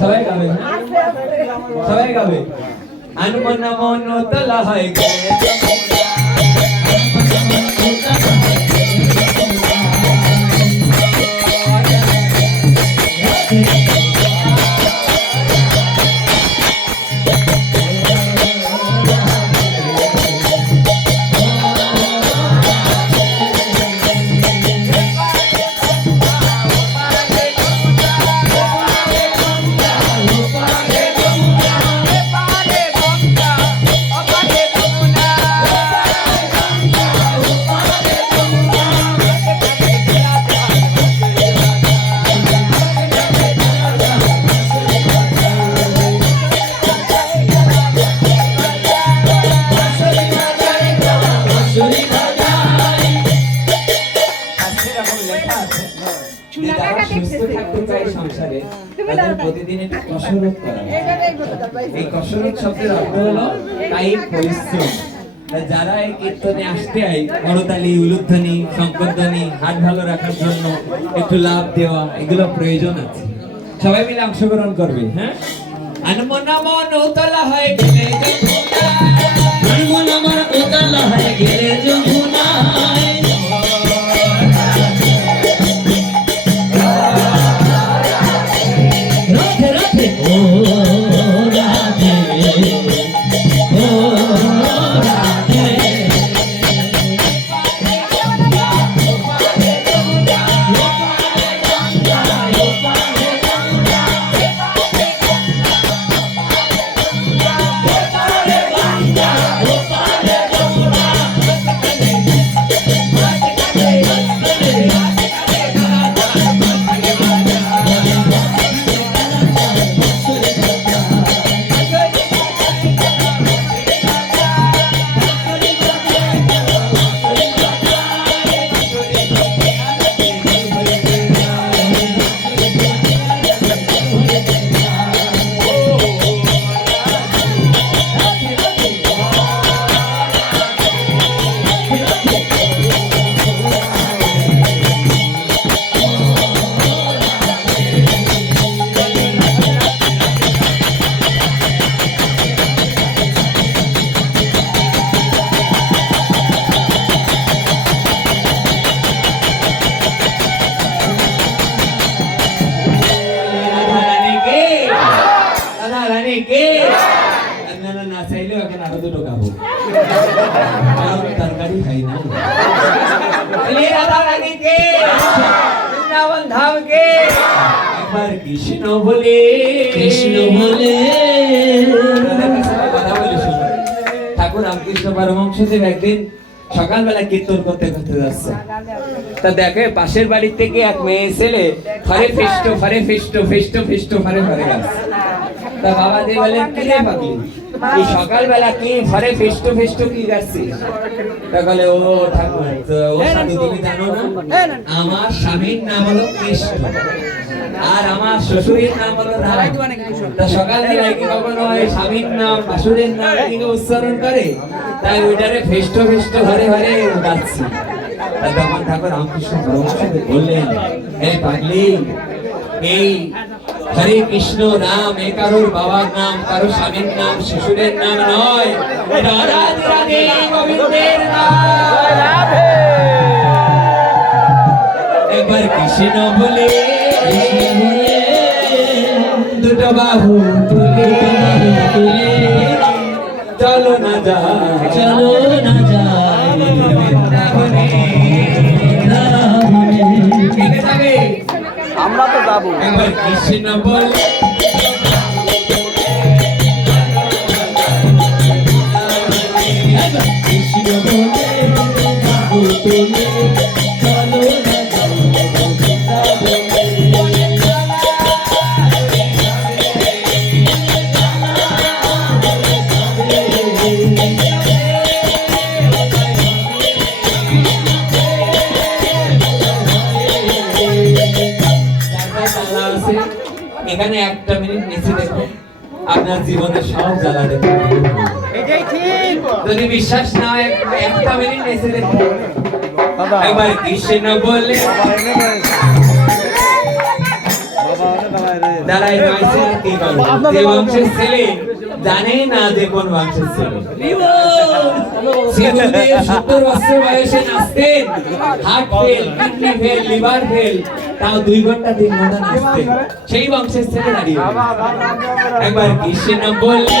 সবাই গাবে সবাই গাবে আনমন মন তলা হয় প্রতিদিন একটু কসরত করা। এই কসরত শব্দের অর্থ হলো কায়িক পরিশ্রম। যারা এই কীর্তনে আসতে হয় করতালি, উলুধ্বনি, শঙ্করধ্বনি, হাত ভালো রাখার জন্য একটু লাভ দেওয়া, এগুলো প্রয়োজন আছে। সবাই মিলে অংশগ্রহণ করবে। হ্যাঁ, আনমন মন উতলা হয়ে গেলে যমুনা, আনমন মন উতলা হয়ে গেলে যমুনা, তরকারি খাই না। বৃন্দাবন ধামকে একবার কৃষ্ণ বলে, কৃষ্ণ বলে কথা বলে শুনো। ঠাকুর রামকৃষ্ণ পরমহংসদেব একদিন সকালবেলা কীর্তন করতে করতে যাচ্ছে। তা দেখে পাশের বাড়ি থেকে এক মেয়ে ছেলে ফরে ফিষ্ট ফরে ফিষ্ট ফিষ্ট ফিষ্ট ফরে ফরে যাচ্ছে। তা বাবা দিয়ে বলেন, কি রে পাগলি, এই সকালবেলা কি ফরে ফিষ্ট ফিষ্ট কি যাচ্ছিস? তা বলে, ও ঠাকুর, ও সাধু তুমি জানো না, আমার স্বামীর নাম হলো কৃষ্ণ আর আমার শ্বশুরের নাম হলো রাম। তা সকালবেলায় কি কখনো ওই স্বামীর নাম শ্বশুরের নাম কি উচ্চারণ করে? তাই ওইটারে ফিষ্ট ফিষ্ট ঘরে ঘরে যাচ্ছি। তা তখন ঠাকুর রামকৃষ্ণ পরমহংসদেব বললেন, এই পাগলি, এই হরে কৃষ্ণ নাম এ কারোর বাবার নাম, কারো স্বামীর নাম, শ্বশুরের নাম নয়, রাধা রাধে গোবিন্দের নাম। একবার কৃষ্ণ বলে দুটো বাহু তুলে চলো না যায়, চলো না যায় বৃন্দাবনে। আমরা তো যাবো। একবার কৃষ্ণ বললে কৃষ্ণ বলে বাবু তোলে চলো না এখানে একটা মিনিট নিচে দেখো আপনার জীবনের সব জ্বালা দেখো এটাই ঠিক। যদি বিশ্বাস না হয় একটা মিনিট নিচে দেখো একবার কৃষ্ণ বললে দাঁড়াই রয়েছে কি বলবো যে বংশের ছেলে জানে না যে কোন বংশের ছেলে সেগুলো দিয়ে 70 বছর বয়সে নাচতেন heart fail kidney fail liver fail তাও 2 ঘন্টা 3 ঘন্টা নাচতেন সেই বংশের ছেলে দাঁড়িয়ে একবার কৃষ্ণ বললে